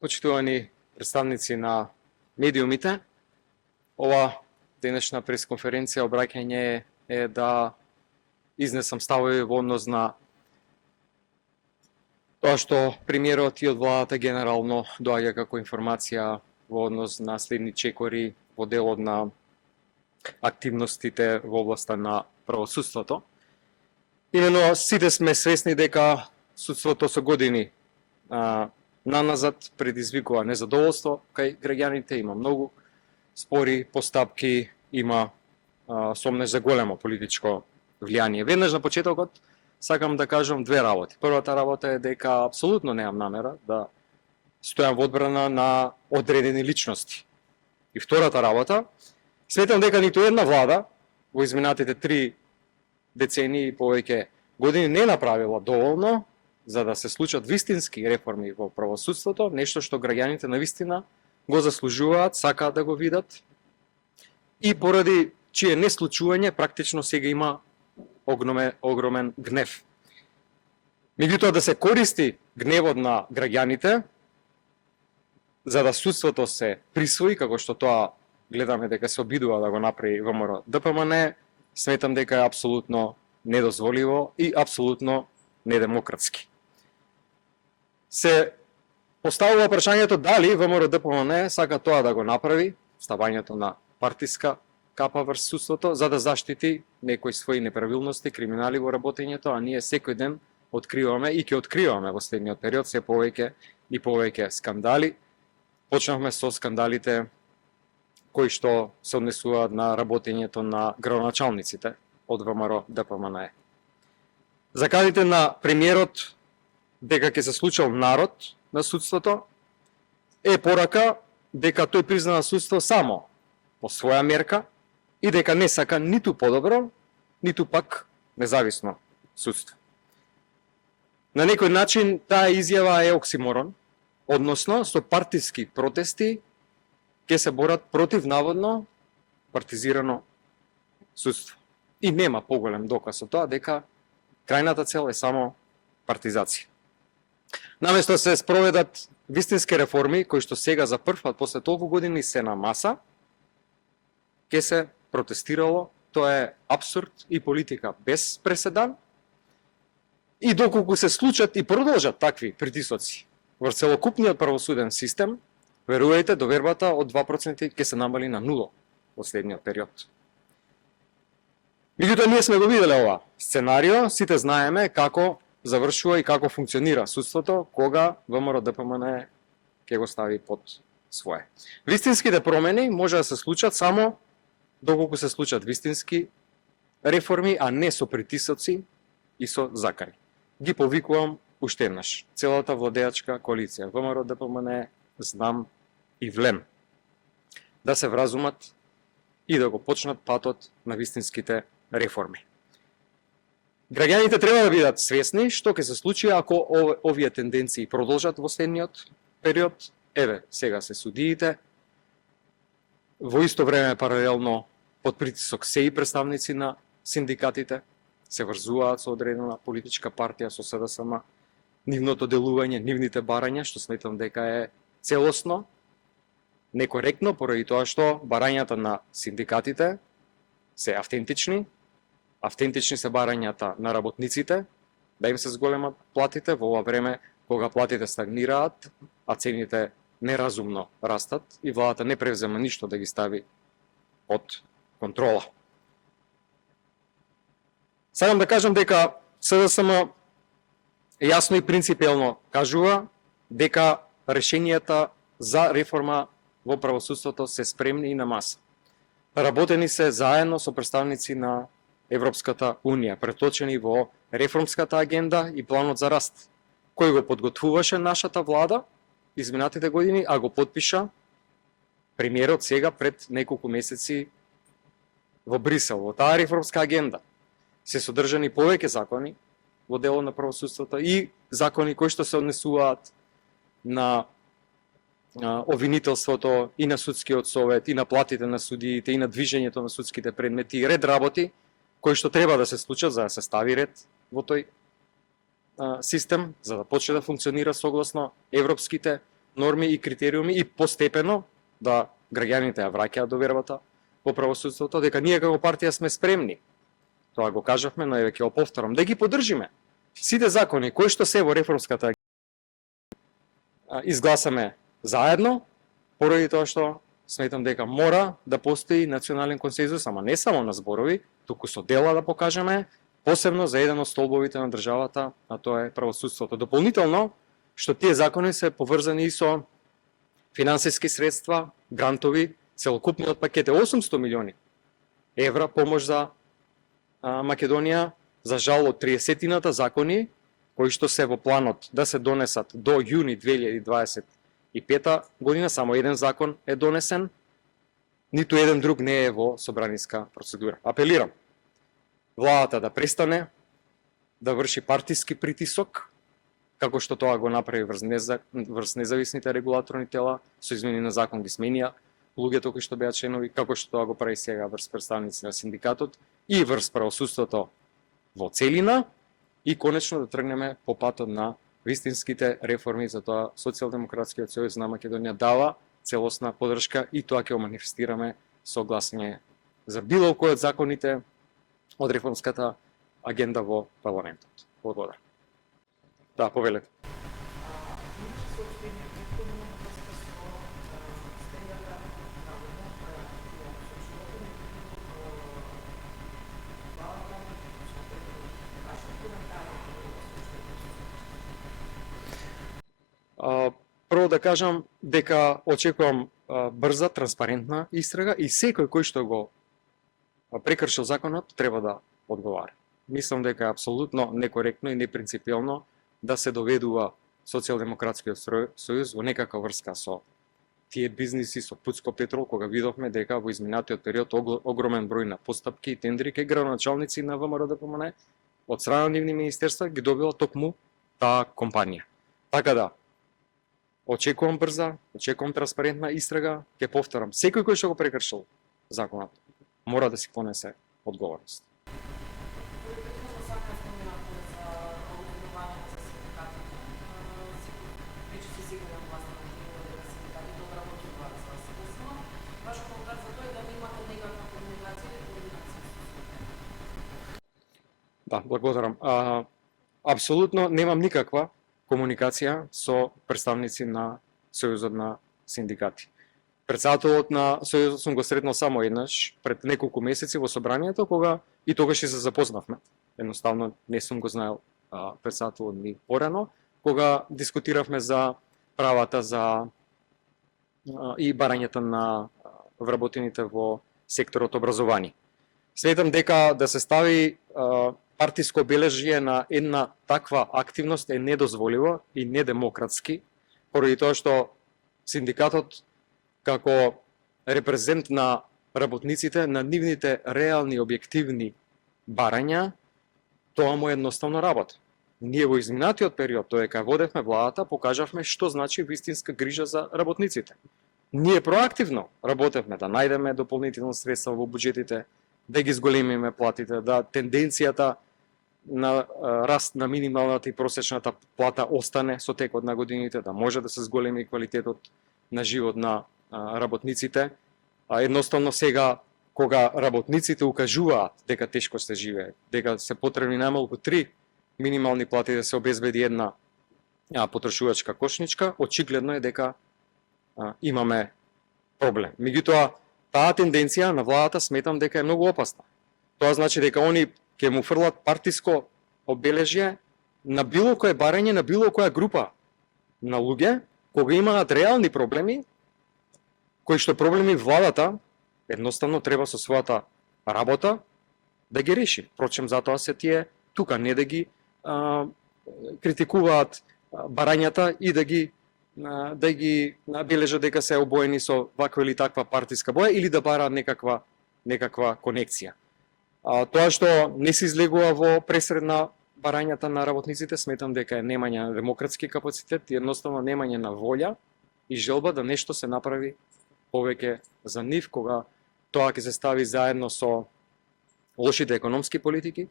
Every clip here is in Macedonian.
Почитувани представници на медиумите, ова денешна пресконференција обраќање е да изнесам ставови во однос на тоа што премиерот и од владата генерално доаѓа како информација во однос на следни чекори во делот на активностите во областа на правосудството. Имено сите сме свесни дека судството со години наназад предизвикува незадоволство кај граѓаните, има многу спори постапки, има сомнеш за големо политичко влијание. Веднаш на почетокот сакам да кажам две работи. Првата работа е дека апсолутно немам намера да стојам во одбрана на одредени личности. И втората работа, сметам дека ниту една влада во изминатите 3 децении и повеќе години не направила доволно за да се случат вистински реформи во правосудството, нешто што граѓаните навистина го заслужуваат, сакаат да го видат, и поради чие неслучување практично сега има огромен гнев. Меѓутоа да се користи гневот на граѓаните за да судството се присвои, како што тоа гледаме дека се обидува да го направи ВМРО ДПМН, сметам дека е апсолутно недозволиво и апсолутно недемократски. Се поставува прашањето дали ВМРО ДПМН сака тоа да го направи, ставањето на партиска капа врз судството, за да заштити некои своји неправилности, криминали во работењето, а ние секој ден откриваме и ќе откриваме во следниот период се повеќе и повеќе скандали. Почнавме со скандалите кои што се однесуваат на работењето на градоначалниците од ВМРО ДПМН. Заканите на премиерот дека ќе се случил народ на судството е порака дека тој признава судство само по своја мерка и дека не сака ниту подобро, ниту пак независно судство. На некој начин таа изјава е оксиморон, односно со партиски протести ќе се борат против наводно партизирано судство. И нема поголем доказ од тоа дека крајната цел е само партизација. Наместо се спроведат вистински реформи, кои што сега за прв пат после толку години се на маса, ќе се протестирало, тоа е апсурд и политика без преседан. И доколку се случат и продолжат такви притисоци во целокупниот правосуден систем, верувајте, довербата од 2% ќе се намали на 0 во следниот период. Меѓутоа, ние сме го виделе ова сценарио, сите знаеме како завршува и како функционира судството кога ВМРО ДПМН ќе го стави под свое. Вистинските промени може да се случат само доколку се случат вистински реформи, а не со притисоци и со закани. Ги повикувам уште еднаш целата владеачка коалиција ВМРО ДПМН, знам и влем да се вразумат и да го почнат патот на вистинските реформи. Граѓаните треба да бидат свесни што ќе се случи ако овие тенденции продолжат во следниот период. Еве, сега се судиите, во исто време паралелно под притисок се и представници на синдикатите, се врзуваат со одредена политичка партија, со СДСМ, нивното делување, нивните барања, што сметам дека е целосно, некоректно, поради тоа што барањата на синдикатите се автентични се барањата на работниците, да им се зголемат платите во ова време кога платите стагнираат, а цените неразумно растат и владата не превзема ништо да ги стави под контрола. Сакам да кажам дека СДСМ јасно и принципиелно кажува дека решенијата за реформа во правосудството се спремни и на маса. Работени се заедно со представници на Европската Унија, преточени во реформската агенда и планот за раст, кој го подготвуваше нашата влада изминатите години, а го подпиша премиерот сега пред неколку месеци во Брисел. Во таа реформска агенда се содржани повеќе закони во делот на правосудството и закони кои што се однесуваат на обвинителството и на судскиот совет, и на платите на судиите, и на движењето на судските предмети, и ред работи кои што треба да се случат за да се стави ред во тој систем, за да почне да функционира согласно европските норми и критериуми и постепено да граѓаните ја враќаат довербата во правосудството, дека ние како партија сме спремни. Тоа го кажавме, но еве ќе го повторам, да ги поддржиме сите закони кои што се во реформската изгласаме заедно, поради тоа што сметам дека мора да постои национален консензус, ама не само на зборови, туку со дела да покажеме, посебно за еден од столбовите на државата, а тоа е правосудството. Дополнително, што тие закони се поврзани и со финансиски средства, грантови, целокупниот пакет е 800 милиони евра помош за Македонија, за жал од 30-тината закони кои што се во планот да се донесат до јуни 2025 година, само еден закон е донесен, ниту еден друг не е во собраниска процедура. Апелирам владата да престане да врши партиски притисок, како што тоа го направи врз независните регулаторни тела, со измени на закон ги сменија луѓето кои што беа членови, како што тоа го прави сега врз представници на синдикатот и врз правосудството во целина, и конечно да тргнеме по патот на вистинските реформи. За тоа Социјалдемократскиот сојуз на Македонија дава целосна поддршка и тоа ќе го манифестираме со гласање за било кој од законите од реформската агенда во парламентот. Благодарам. Да, повелете. Прво да кажам дека очекувам брза, транспарентна истрага и секој кој што го прекршил законот треба да одговара. Мислам дека е апсолутно некоректно и непринципиелно да се доведува Социјалдемократскиот сојуз во некаква врска со тие бизниси, со Пуцко Петрол, кога видовме дека во изминатиот период огромен број на постапки и тендри кај градоначалници на ВМРО-ДПМН од страна на нивни министерства ги добила токму таа компанија. Така да, очекувам брза, очекувам транспарентна истрага, ќе повторам, секој кој што го прекршил законот мора да си понесе одговорност. Да, благодарам. Апсолутно немам никаква комуникација со представници на Сојузот на синдикати. Председателот на Сојузот сум го сретнал само еднаш пред неколку месеци во собранието, кога и тогаш и се запознавме. Едноставно не сум го знаел председателот ни порано, кога дискутиравме за правата за и барањето на вработените во секторот образование. Сметам дека да се стави партиско обележје на една таква активност е недозволиво и недемократски, поради тоа што синдикатот како репрезент на работниците, на нивните реални објективни барања, тоа му е едноставно работа. Ние во изминатиот период, тоа кога водевме владата, покажавме што значи вистинска грижа за работниците. Ние проактивно работевме да најдеме дополнителни средства во буџетите, да ги зголемиме платите, да тенденцијата на раст на минималната и просечната плата остане со текот на годините, да може да се зголеми квалитетот на живот на работниците. Едноставно сега, кога работниците укажуваат дека тешко се живее, дека се потребни најмалку 3 минимални плати да се обезбеди една потрошувачка кошничка, очигледно е дека имаме проблем. Меѓутоа, таа тенденција на владата сметам дека е многу опасна. Тоа значи дека они ќе му фрлат партиско обележје на било кое барање, на било која група на луѓе, кога имаат реални проблеми, кои што проблеми владата едноставно треба со својата работа да ги реши. Впрочем, затоа се тие тука, не да ги критикуваат барањата и да ги набележат дека се обоени со ваква или таква партиска боја или да бараат некаква конекција. Тоа што не се излегува во пресред на барањата на работниците, сметам дека е немање на демократски капацитет и едноставно немање на волја и желба да нешто се направи повеќе за нив, кога тоа ќе се стави заедно со лошите економски политики,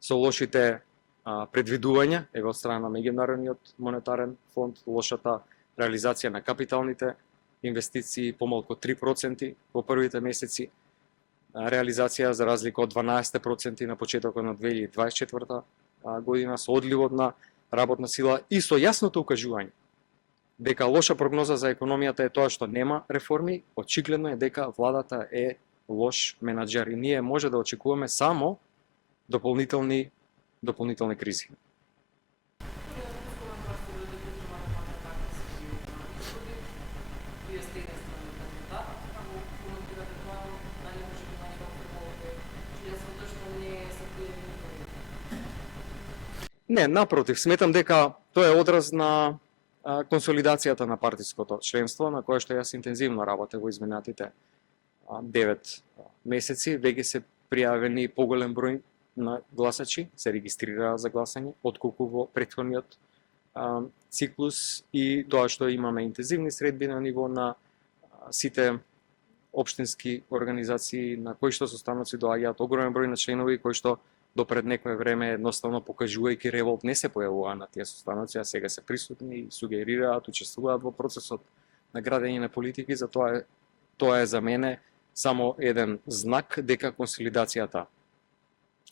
со лошите предвидувања од страна на Меѓународниот монетарен фонд, лошата реализација на капиталните инвестиции помалку 3% во првите месеци, реализација за разлика од 12% на почетокот на 2024 година со одливот на работна сила и со јасното укажување дека лоша прогноза за економијата е тоа што нема реформи, очигледно е дека владата е лош менаџер и ние може да очекуваме само дополнителни кризи. Не, напротив, сметам дека тоа е одраз на консолидацијата на партиското членство, на кое што јас интензивно работев во изминатите 9 месеци. Веќе се пријавени поголем број на гласачи, се регистрираа за гласање, отколку во претходниот циклус, и тоа што имаме интензивни средби на ниво на сите општински организации, на кои што состаноци доаѓаат огромен број на членови, кои што до пред некое време едноставно покажувајќи револт не се појавуваа на тие состаноци, а сега се присутни и сугерираат, учествуваат во процесот на градење на политики. За тоа е за мене само еден знак дека консолидацијата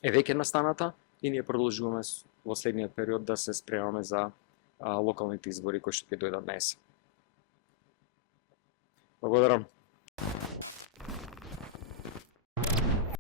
е веќе настаната и ние продолжуваме во следниот период да се спремаме за локалните избори кои што ќе дојдат на есен. Благодарам.